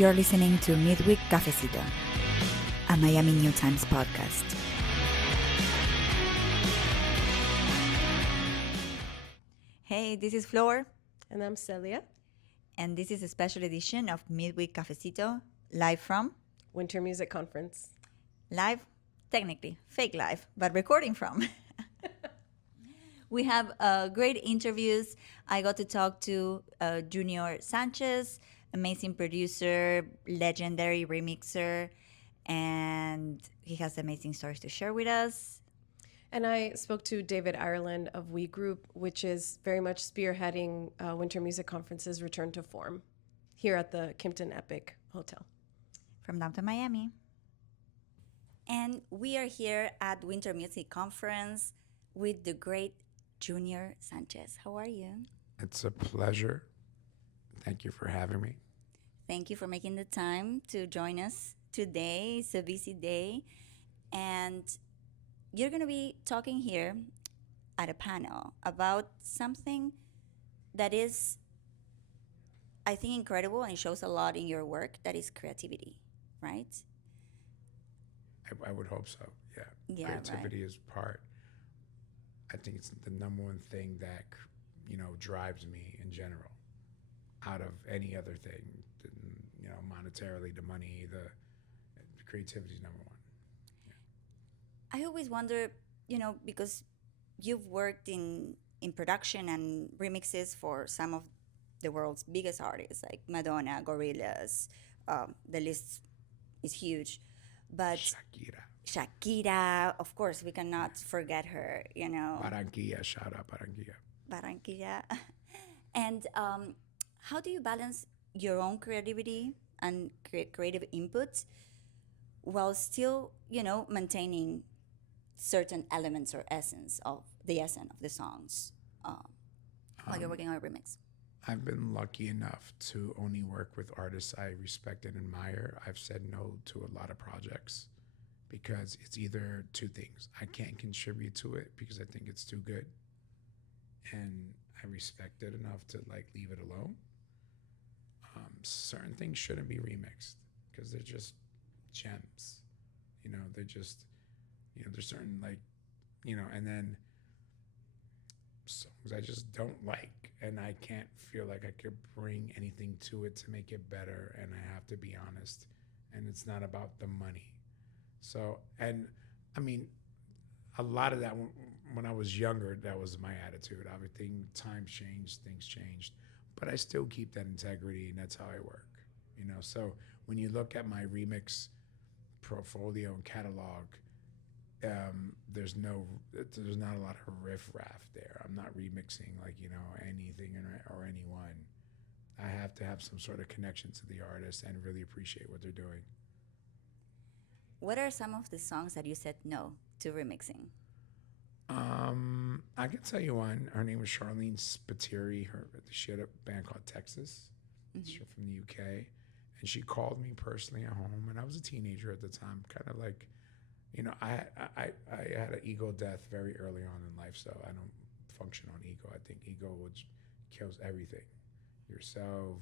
You're listening to Midweek Cafecito, a Miami New Times podcast. Hey, this is Flor. And I'm Celia. And this is a special edition of Midweek Cafecito, live from Winter Music Conference. Live, technically, fake live, but recording from. We have great interviews. I got to talk to Junior Sanchez, amazing producer, legendary remixer, and he has amazing stories to share with us. And I spoke to David Ireland of We Group, which is very much spearheading Winter Music Conference's return to form here at the Kimpton Epic Hotel. From downtown Miami. And we are here at Winter Music Conference with the great Junior Sanchez. How are you? It's a pleasure. Thank you for having me. Thank you for making the time to join us today. It's a busy day. And you're going to be talking here at a panel about something that is, I think, incredible and shows a lot in your work, that is creativity, right? I would hope so, yeah. Creativity is part. I think it's the number one thing that, drives me in general out of any other thing. Monetarily, the money, the creativity is number one. I always wonder, because you've worked in production and remixes for some of the world's biggest artists, like Madonna, Gorillaz. The list is huge. But Shakira, of course, we cannot forget her, Barranquilla, shout out Barranquilla. Barranquilla. And how do you balance your own creativity and creative input while still, maintaining certain elements or essence of the songs while you're working on a remix? I've been lucky enough to only work with artists I respect and admire. I've said no to a lot of projects because it's either two things. I can't contribute to it because I think it's too good, and I respect it enough to leave it alone. Certain things shouldn't be remixed because they're just gems. They're just, there's certain and then songs I just don't like, and I can't feel like I could bring anything to it to make it better, and I have to be honest, and it's not about the money. So, and I mean, a lot of that when I was younger, that was my attitude. Everything, times changed, things changed, but I still keep that integrity, and that's how I work. So when you look at my remix portfolio and catalog, there's not a lot of riff-raff there. I'm not remixing anything or anyone. I have to have some sort of connection to the artist and really appreciate what they're doing. What are some of the songs that you said no to remixing? I can tell you one. Her name was Charlene Spiteri. She had a band called Texas. Mm-hmm. She's from the UK. And she called me personally at home, and I was a teenager at the time, kind of like, I had an ego death very early on in life, so I don't function on ego. I think ego kills everything. Yourself,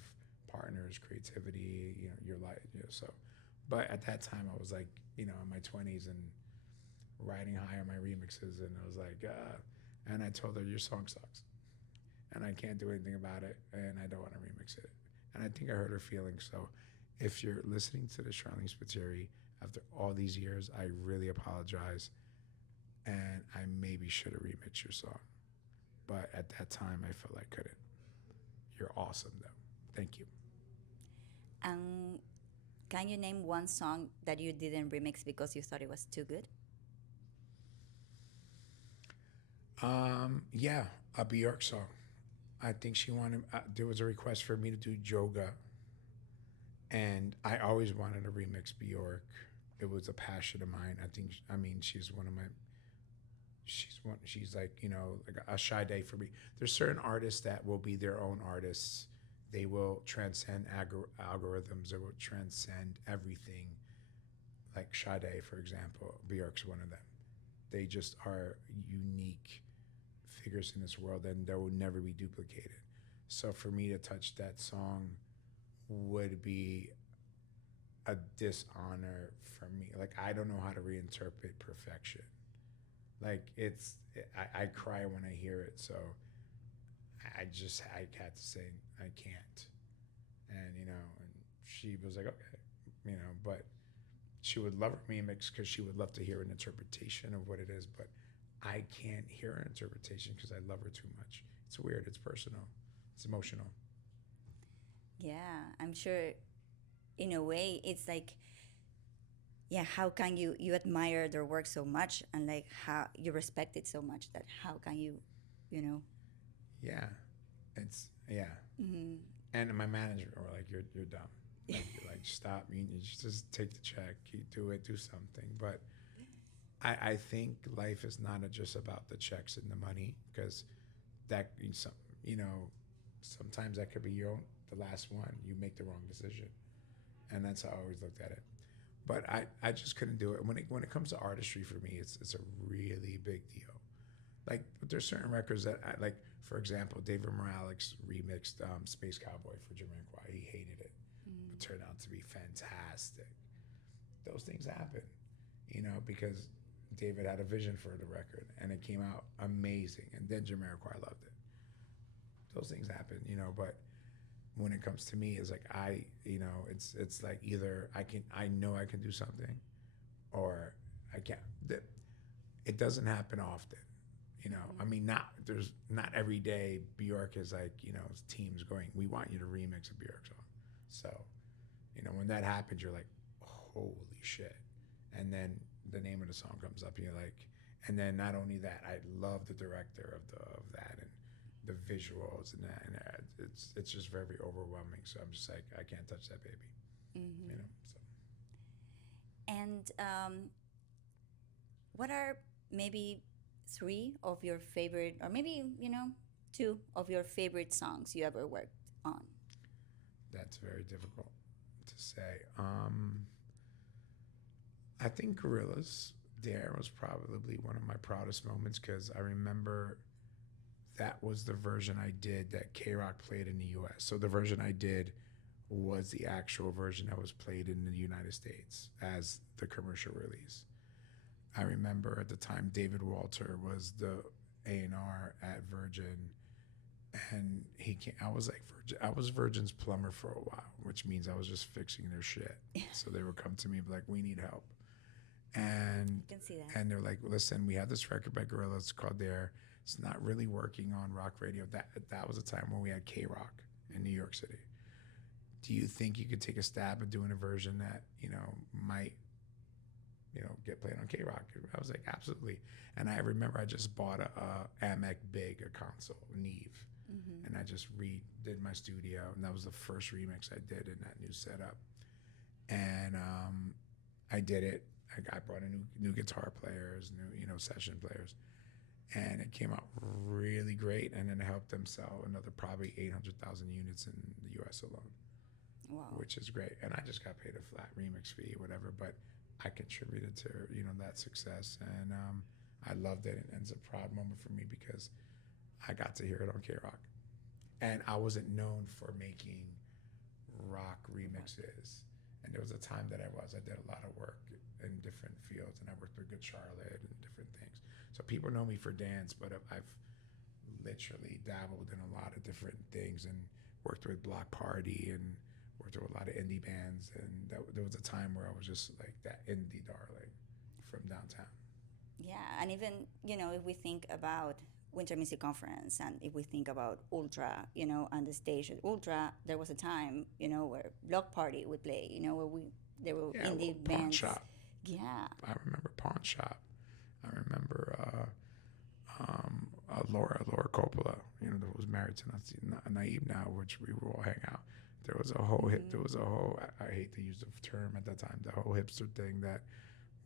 partners, creativity, your life. So, but at that time, I was in my 20s and riding high on my remixes, and I was and I told her, your song sucks, and I can't do anything about it, and I don't want to remix it. And I think I hurt her feelings. So if you're listening to the Charlene Spiteri, after all these years, I really apologize, and I maybe should have remixed your song. But at that time, I felt I couldn't. You're awesome, though. Thank you. Can you name one song that you didn't remix because you thought it was too good? Yeah, a Bjork song. I think she wanted, there was a request for me to do Joga, and I always wanted to remix Bjork. It was a passion of mine. She's one of my, she's like a shy day for me. There's certain artists that will be their own artists. They will transcend algorithms. They will transcend everything. Like Sade, for example, Bjork's one of them. They just are unique figures in this world, and they will never be duplicated. So for me to touch that song would be a dishonor for me. Like, I don't know how to reinterpret perfection. Like, I cry when I hear it. So I had to say, I can't. And, and she was like, okay, but she would love a remix because she would love to hear an interpretation of what it is. But I can't hear an interpretation because I love her too much. It's weird. It's personal. It's emotional. Yeah, I'm sure in a way it's like, yeah, how can you admire their work so much and like how you respect it so much that how can you know? Yeah. Yeah. Mm-hmm. And my manager were like, you're dumb. Like stop. You just take the check. You do something. But I think life is not just about the checks and the money, because that, sometimes that could be the last one. You make the wrong decision. And that's how I always looked at it. But I just couldn't do it. When it comes to artistry, for me, it's a really big deal. Like, there's certain records that I like. For example, David Morales remixed Space Cowboy for Jamiroquai. He hated it. It turned out to be fantastic. Those things happen, because David had a vision for the record and it came out amazing. And then Jamiroquai loved it. Those things happen, but when it comes to me, it's like it's like either I know I can do something, or I can't. It doesn't happen often, I mean, not every day Bjork is like, teams going, we want you to remix a Bjork song. So, when that happens, you're like, holy shit. And then the name of the song comes up and you're like, and then not only that, I love the director of that and the visuals and that, and it's just very overwhelming. So I'm just like, I can't touch that baby. Mm-hmm. So. And what are maybe three of your favorite, or maybe two of your favorite songs you ever worked on? That's very difficult to say. I think Gorillas there was probably one of my proudest moments, because I remember that was the version I did that K-Rock played in the U.S. So the version I did was the actual version that was played in the United States as the commercial release. I remember at the time David Walter was the A&R at Virgin, and he came. I was like I was Virgin's plumber for a while, which means I was just fixing their shit. So they would come to me and be like, "We need help," and I can see that. and they're like, "Listen, we have this record by Gorillaz called Dare. It's not really working on rock radio." That was a time when we had K-Rock in New York City. Do you think you could take a stab at doing a version that might get played on K-Rock? I was like, absolutely. And I remember I just bought a Amec Big, a console, Neve, and I just redid my studio, and that was the first remix I did in that new setup. And I did it. I brought in new guitar players, new session players, and it came out really great. And then it helped them sell another probably 800,000 units in the U.S. alone. Wow. Which is great. And I just got paid a flat remix fee, whatever, but I contributed to that success, and I loved it, and it's a proud moment for me because I got to hear it on K-Rock, and I wasn't known for making rock remixes, and there was a time that I did a lot of work in different fields, and I worked with Good Charlotte and different things. So people know me for dance, but I've literally dabbled in a lot of different things and worked with Block Party and worked with a lot of indie bands, and there was a time where I was just like that indie darling from downtown. Yeah, and even if we think about Winter Music Conference, and if we think about Ultra, on the stage at Ultra, there was a time where Block Party would play, where there were indie Pawn bands. Shop. Yeah, I remember Pawn Shop. I remember Laura Coppola, that was married to Naive now, which we will all hang out. There was a whole hip. There was a whole. I hate to use the term at that time. The whole hipster thing that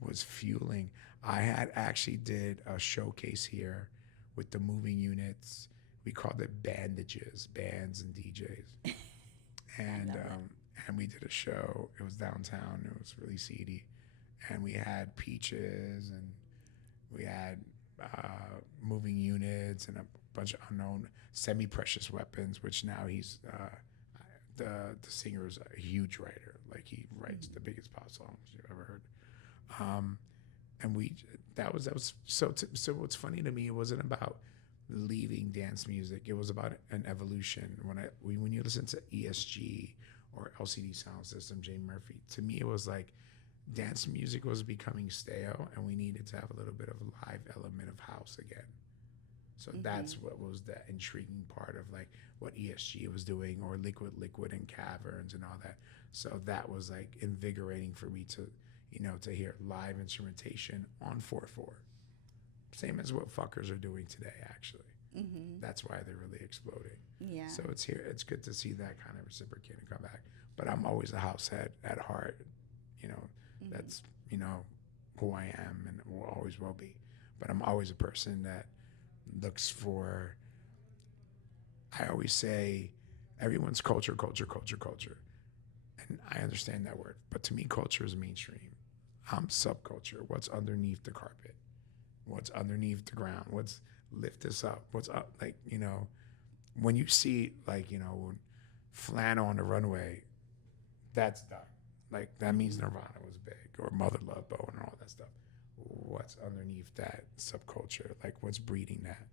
was fueling. I had actually did a showcase here with the moving units. We called it bandages, bands and DJs, and we did a show. It was downtown. It was really seedy, and we had Peaches, and we had moving units and a bunch of unknown semi-precious weapons, which now he's the singer is a huge writer. Like he writes the biggest pop songs you've ever heard. And that was so what's funny to me, it wasn't about leaving dance music. It was about an evolution. When you listen to ESG or LCD Sound System, Jane Murphy, to me it was like dance music was becoming stale and we needed to have a little bit of a live element of house again. So that's what was the intriguing part of like what ESG was doing, or Liquid and Caverns and all that. So that was like invigorating for me to, to hear live instrumentation on 4/4. Same as what fuckers are doing today, actually. That's why they're really exploding. Yeah. So it's good to see that kind of reciprocate and come back. But I'm always a house head at heart. That's, who I am and will always will be. But I'm always a person that looks for, I always say, everyone's culture. And I understand that word. But to me, culture is mainstream. I'm subculture. What's underneath the carpet? What's underneath the ground? What's lift this up? What's up? Like, when you see, like, flannel on the runway, that's done. Like, that means Nirvana was big, or Mother Love Bone and all that stuff. What's underneath that subculture? Like, what's breeding that?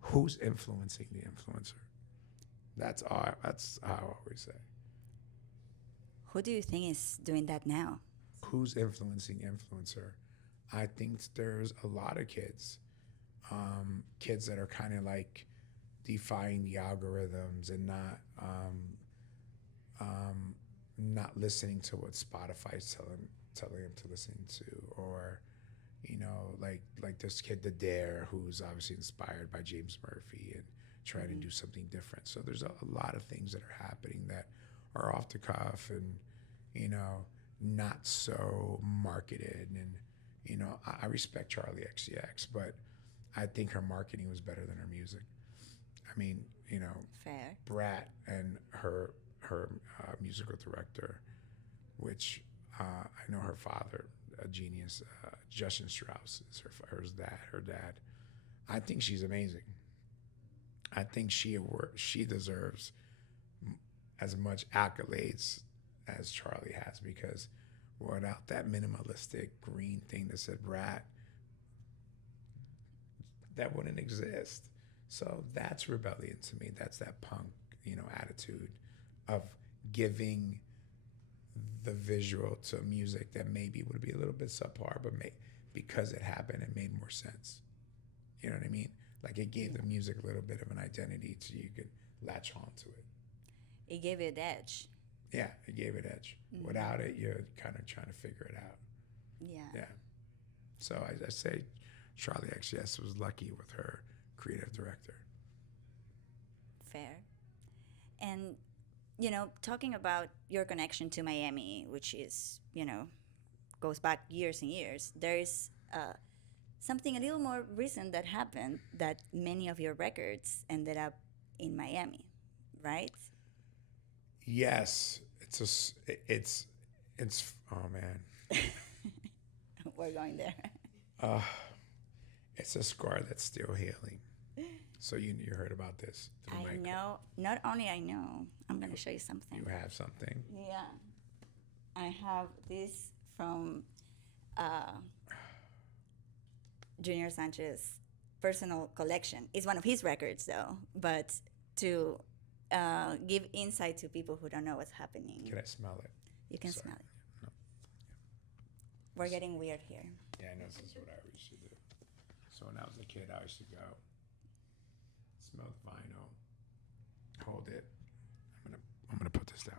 Who's influencing the influencer? That's how I always say. Who do you think is doing that now? Who's influencing influencer? I think there's a lot of kids that are kind of like defying the algorithms and not listening to what Spotify's telling them to listen to, or like this kid, the Dare, who's obviously inspired by James Murphy and trying to do something different. So there's a lot of things that are happening that are off the cuff and not so marketed. And I respect Charlie XCX, but I think her marketing was better than her music. I mean, Fair. Brat and her musical director, which I know her father, a genius, Justin Strauss is her dad. I think she's amazing. I think she deserves as much accolades as Charlie has, because without that minimalistic green thing that said Brat, that wouldn't exist. So that's rebellion to me. That's that punk, attitude of giving the visual to music that maybe would be a little bit subpar, but because it happened, it made more sense. You know what I mean? Like, it gave the music a little bit of an identity so you could latch on to it. It gave it edge. Yeah, it gave it edge. Without it, you're kind of trying to figure it out. Yeah. Yeah. So I say Charlie XCX was lucky with her creative director. Fair. And, talking about your connection to Miami, which is, goes back years and years, there is something a little more recent that happened, that many of your records ended up in Miami, right? Yes. It's oh man. We're going there. It's a scar that's still healing. So you heard about this. I know. Not only I know, I'm going to show you something. You have something? Yeah. I have this from Junior Sanchez's personal collection. It's one of his records, though. But to give insight to people who don't know what's happening. Can I smell it? You can smell it. No. We're getting weird here. Yeah, I know. This is what I used to do. So when I was a kid, I used to go smell the vinyl, hold it. I'm gonna put this down.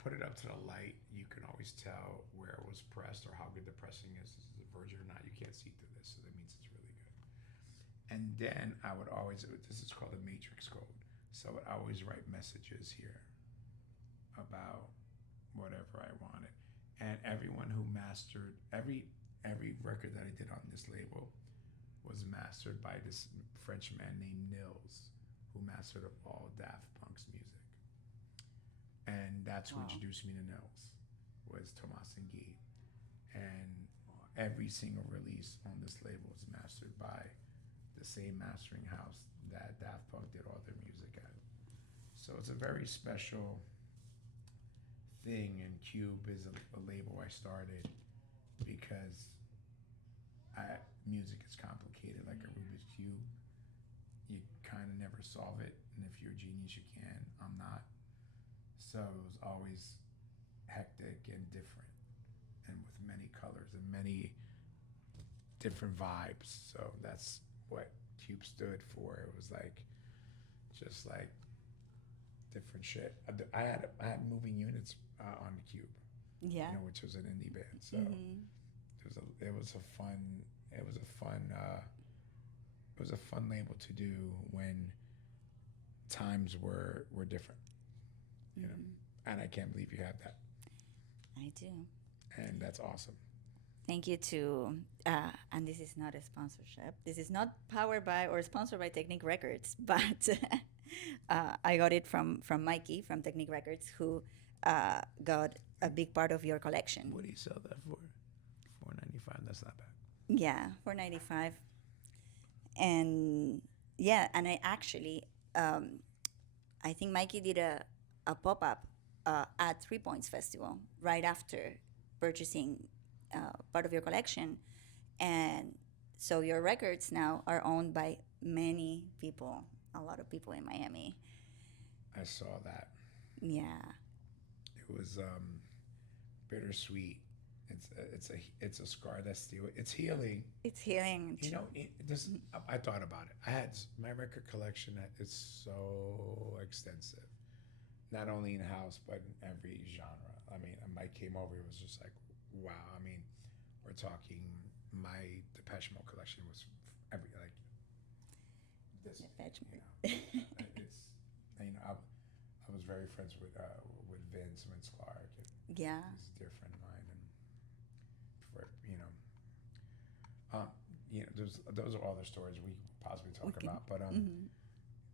Put it up to the light. You can always tell where it was pressed or how good the pressing is. Is it virgin or not? You can't see through this, so that means it's really good. And then I would always, this is called a matrix code. So I would always write messages here about whatever I wanted. And everyone who mastered, every record that I did on this label was mastered by this French man named Nils, who mastered all Daft Punk's music. And that's who introduced me to Nils, was Thomas and Guy. And every single release on this label is mastered by the same mastering house that Daft Punk did all their music at. So it's a very special thing, and Cube is a label I started because music is complicated like a Rubik's Cube. You kind of never solve it, and if you're a genius, you can. I'm not. So it was always hectic and different, and with many colors and many different vibes. So that's what Cube stood for. It was like just like different shit. I had moving units on the Cube, Yeah. which was an indie band. So Mm-hmm. it was a fun label to do when times were different, and I can't believe you have that, I do. and that's awesome. Thank you to, and this is not a sponsorship. This is not powered by or sponsored by Technique Records, but I got it from Mikey from Technique Records, who got a big part of your collection. What do you sell that for? $4.95. That's not bad. Yeah, $4.95. And yeah, and I actually, I think Mikey did a pop-up at 3 Points Festival right after purchasing part of your collection. And so your records now are owned by many people, a lot of people in Miami. I saw that. Yeah. It was bittersweet. It's a scar that's still, it's healing. It's healing. I thought about it. I had my record collection that is so extensive, not only in house but in every genre. I mean, Mike came over. It was just like, wow. I mean, we're talking. My Depeche Mode collection was every like this. Depeche Mode. It's I was very friends with Vince Clark. Yeah. He's a dear friend of mine, and those are all the stories we could possibly talk about. But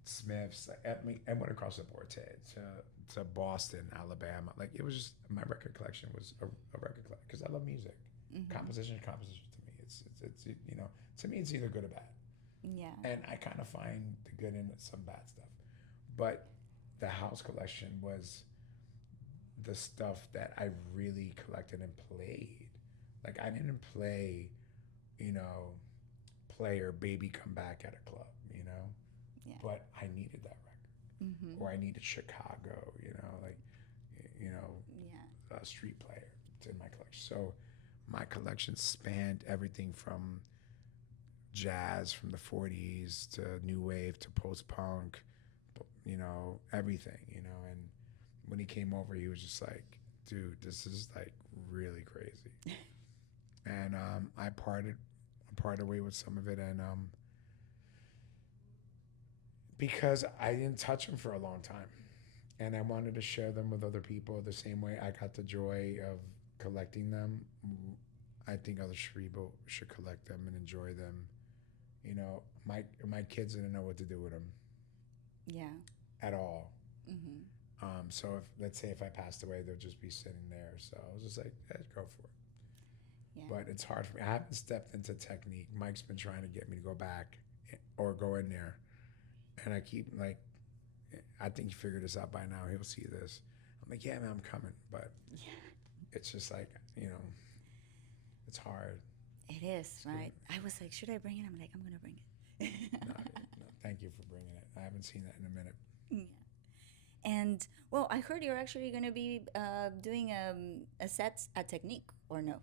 Smiths, I went across the board to Boston, Alabama. Like, it was just, my record collection was a record collection because I love music. Composition to me. It's to me it's either good or bad. Yeah. And I kind of find the good in some bad stuff. But the house collection was the stuff that I really collected and played. Like, I didn't play, Play or Baby Come Back at a club, Yeah. But I needed that record. Or I needed Chicago, Yeah. a street player in my collection. So my collection spanned everything from jazz from the 40s to new wave to post-punk, everything, and when he came over, he was just like, dude, this is like really crazy. And I parted way with some of it, and because I didn't touch them for a long time, and I wanted to share them with other people the same way I got the joy of collecting them. I think other people should collect them and enjoy them. My kids didn't know what to do with them. Yeah. At all. So let's say if I passed away, they'll just be sitting there. So I was just like, go for it. Yeah. But it's hard for me. I haven't stepped into Technique. Mike's been trying to get me to go back or go in there. And I keep like, I think he figured this out by now. He'll see this. I'm like, yeah, man, I'm coming. But it's just like, it's hard. It is, right? I was like, should I bring it? I'm like, I'm going to bring it. No, thank you for bringing it. I haven't seen that in a minute. Yeah. And, well, I heard you're actually going to be doing a set at Technique, or no?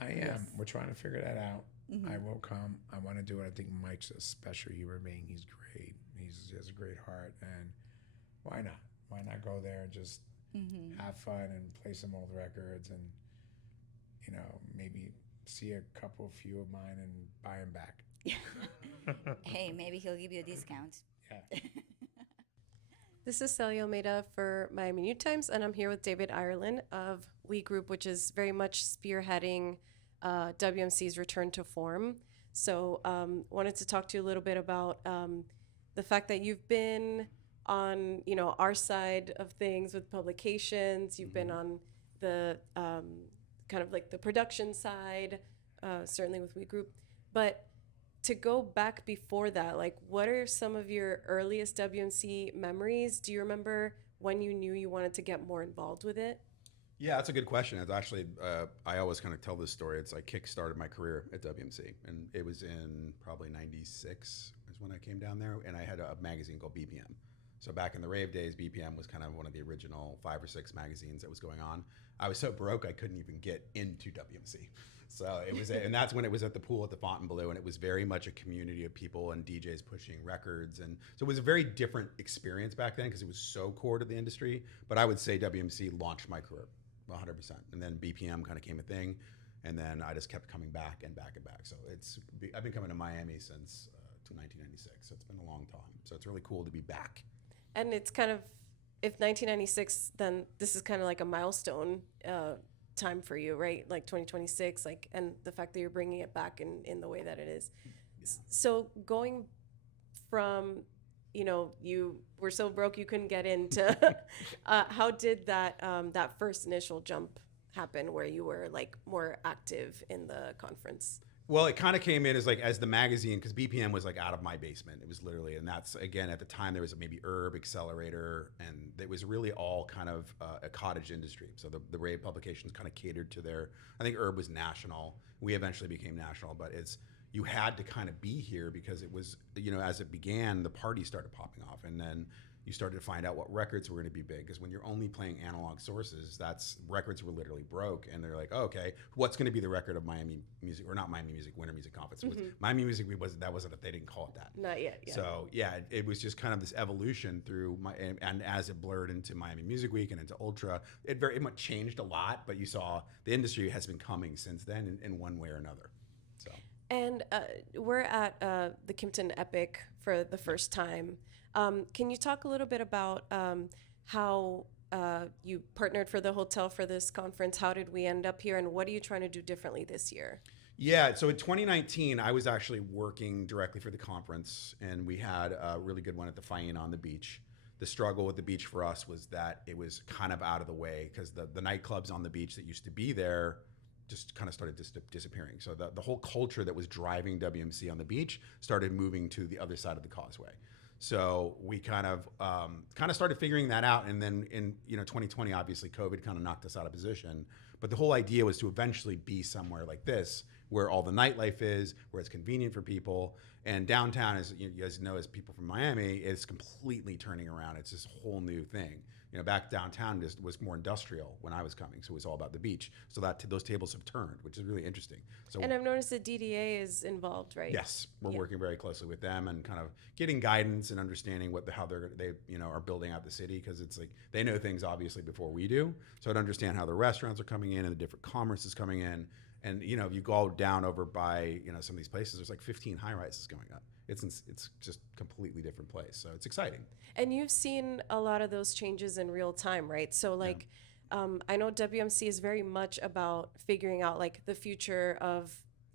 I am. Yes. We're trying to figure that out. I will come. I want to do it. I think Mike's a special human being. He's great. He has a great heart. And why not? Why not go there and just have fun and play some old records and, maybe see a few of mine and buy them back. Hey, maybe he'll give you a discount. Yeah. This is Celia Almeida for Miami New Times, and I'm here with David Ireland of We Group, which is very much spearheading WMC's return to form. So wanted to talk to you a little bit about the fact that you've been on, our side of things with publications. You've been on the kind of like the production side, certainly with We Group. But to go back before that, like, what are some of your earliest WMC memories? Do you remember when you knew you wanted to get more involved with it? Yeah, that's a good question. It's actually, I always kind of tell this story. It's like kick-started my career at WMC. And it was in probably 96 is when I came down there. And I had a magazine called BPM. So back in the rave days, BPM was kind of one of the original 5 or 6 magazines that was going on. I was so broke, I couldn't even get into WMC. So it was, and that's when it was at the pool at the Fontainebleau, and it was very much a community of people and DJs pushing records. And so it was a very different experience back then because it was so core to the industry. But I would say WMC launched my career 100%. And then BPM kind of came a thing. And then I just kept coming back and back and back. So I've been coming to Miami since 1996. So it's been a long time. So it's really cool to be back. And it's kind of, if 1996, then this is kind of like a milestone time for you, right? Like 2026, like, and the fact that you're bringing it back in the way that it is. So going from, you were so broke you couldn't get into, how did that first initial jump happen where you were like more active in the conference? Well, it kind of came in as the magazine, because BPM was like out of my basement. It was literally, and that's, again, at the time there was maybe Herb, Accelerator, and it was really all kind of a cottage industry. So the rave publications kind of catered to I think Herb was national. We eventually became national, but you had to kind of be here because it was, as it began, the party started popping off. And then you started to find out what records were going to be big, because when you're only playing analog sources, records were literally broke, and they're like, oh, okay, what's going to be the record of Miami Music, or not Miami Music, Winter Music Conference? Mm-hmm. Miami Music that wasn't, they didn't call it that. Not yet. Yeah. So yeah, it was just kind of this evolution through and as it blurred into Miami Music Week and into Ultra, it very much changed a lot. But you saw the industry has been coming since then in one way or another. So. And we're at the Kimpton Epic for the first time. Can you talk a little bit about how you partnered for the hotel for this conference? How did we end up here, and what are you trying to do differently this year? Yeah, so in 2019, I was actually working directly for the conference, and we had a really good one at the Faena on the beach. The struggle with the beach for us was that it was kind of out of the way, because the nightclubs on the beach that used to be there just kind of started disappearing. So the whole culture that was driving WMC on the beach started moving to the other side of the causeway. So we kind of started figuring that out, and then in 2020, obviously COVID kind of knocked us out of position. But the whole idea was to eventually be somewhere like this, where all the nightlife is, where it's convenient for people. And downtown, as you guys know, as people from Miami, it's completely turning around. It's this whole new thing. Back downtown was more industrial when I was coming, so it was all about the beach. So those tables have turned, which is really interesting. So, and I've noticed that DDA is involved, right? Yes, we're working very closely with them and kind of getting guidance and understanding how they are building out the city, because it's like they know things obviously before we do. So I'd understand how the restaurants are coming in and the different commerce is coming in. And if you go down over by some of these places, there's like 15 high-rises going up. It's just completely different place. So it's exciting. And you've seen a lot of those changes in real time, right? So like, I know WMC is very much about figuring out like the future of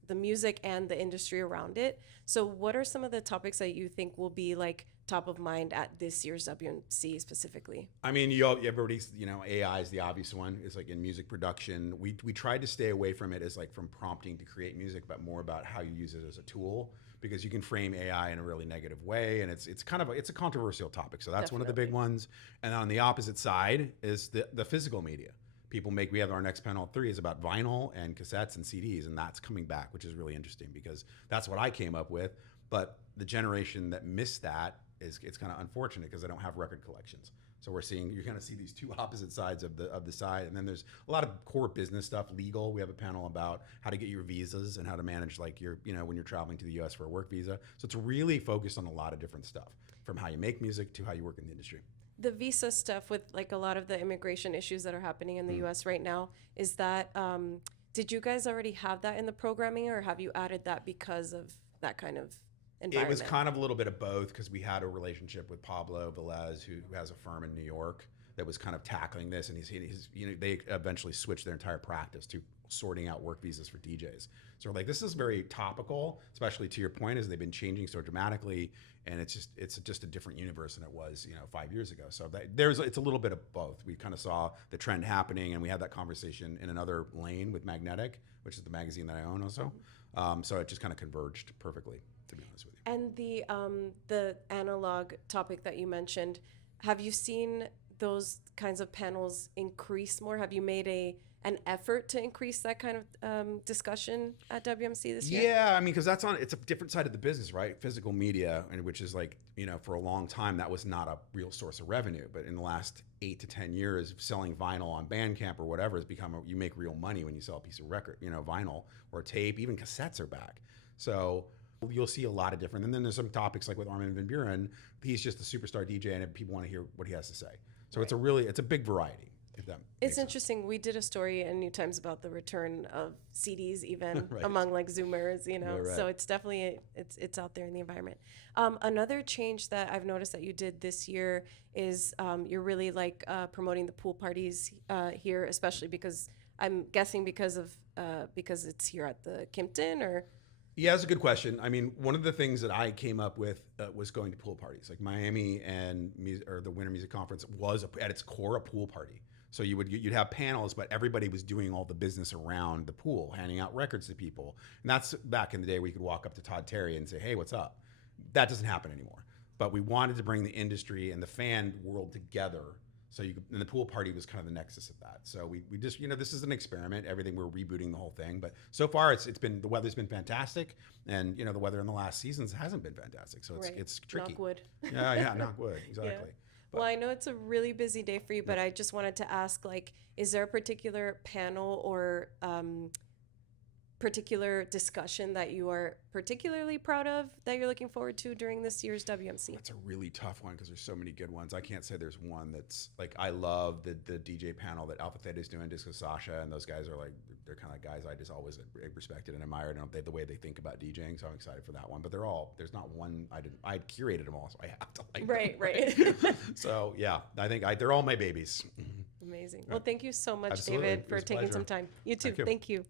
the music and the industry around it. So what are some of the topics that you think will be like top of mind at this year's WMC specifically? I mean, everybody's, AI is the obvious one. It's like in music production, we tried to stay away from it as like from prompting to create music, but more about how you use it as a tool, because you can frame AI in a really negative way, and it's a controversial topic. So that's Definitely. One of the big ones. And on the opposite side is the physical media. We have our next panel 3 is about vinyl and cassettes and CDs, and that's coming back, which is really interesting because that's what I came up with. But the generation that missed that it's kind of unfortunate because they don't have record collections. So you're going to see these two opposite sides of the side. And then there's a lot of core business stuff, legal. We have a panel about how to get your visas and how to manage like when you're traveling to the US for a work visa. So it's really focused on a lot of different stuff, from how you make music to how you work in the industry. The visa stuff with like a lot of the immigration issues that are happening in the US right now, is that, did you guys already have that in the programming, or have you added that because of that kind of environment? It was kind of a little bit of both, because we had a relationship with Pablo Velez, who has a firm in New York that was kind of tackling this, and they eventually switched their entire practice to sorting out work visas for DJs. So we're like, this is very topical, especially to your point, as they've been changing so dramatically, and it's just a different universe than it was 5 years ago. So it's a little bit of both. We kind of saw the trend happening, and we had that conversation in another lane with Magnetic, which is the magazine that I own also. So it just kind of converged perfectly, to be honest with you. And the analog topic that you mentioned, have you seen those kinds of panels increase more? Have you made an effort to increase that kind of discussion at WMC this year? Yeah, I mean, because it's a different side of the business, right? Physical media, and which is like, for a long time, that was not a real source of revenue. But in the last 8 to 10 years, selling vinyl on Bandcamp or whatever has become, you make real money when you sell a piece of record, vinyl or tape, even cassettes are back. So you'll see a lot of different. And then there's some topics like with Armin van Buuren, he's just a superstar DJ and people want to hear what he has to say. So it's a big variety. It's interesting. We did a story in New Times about the return of CDs, even Right. among like Zoomers, Right. So it's definitely it's out there in the environment. Another change that I've noticed that you did this year is you're really like promoting the pool parties here, especially because I'm guessing because it's here at the Kimpton or. Yeah, that's a good question. I mean, one of the things that I came up with was going to pool parties. Like Miami and the Winter Music Conference was at its core a pool party. So you'd have panels, but everybody was doing all the business around the pool, handing out records to people. And that's back in the day we could walk up to Todd Terry and say, "Hey, what's up?" That doesn't happen anymore. But we wanted to bring the industry and the fan world together. So and the pool party was kind of the nexus of that. So we just, this is an experiment. Everything, we're rebooting the whole thing. But so far the weather's been fantastic. And, the weather in the last seasons hasn't been fantastic. So it's tricky. Knock wood. Yeah, knock wood. Exactly. Yeah. Well, I know it's a really busy day for you, but I just wanted to ask, like, is there a particular panel or particular discussion that you are particularly proud of that you're looking forward to during this year's WMC? That's a really tough one because there's so many good ones. I can't say there's one that's like, I love the DJ panel that Alpha Theta is doing, Disco Sasha, and those guys are like, they're kind of guys I just always respected and admired, and the way they think about DJing. So I'm excited for that one. But there's not one I curated them all, so I have to like them. Right. So yeah, I think they're all my babies. Amazing. Well, thank you so much, Absolutely. David, It for was a taking pleasure. some time. You too. Thank you. Thank you.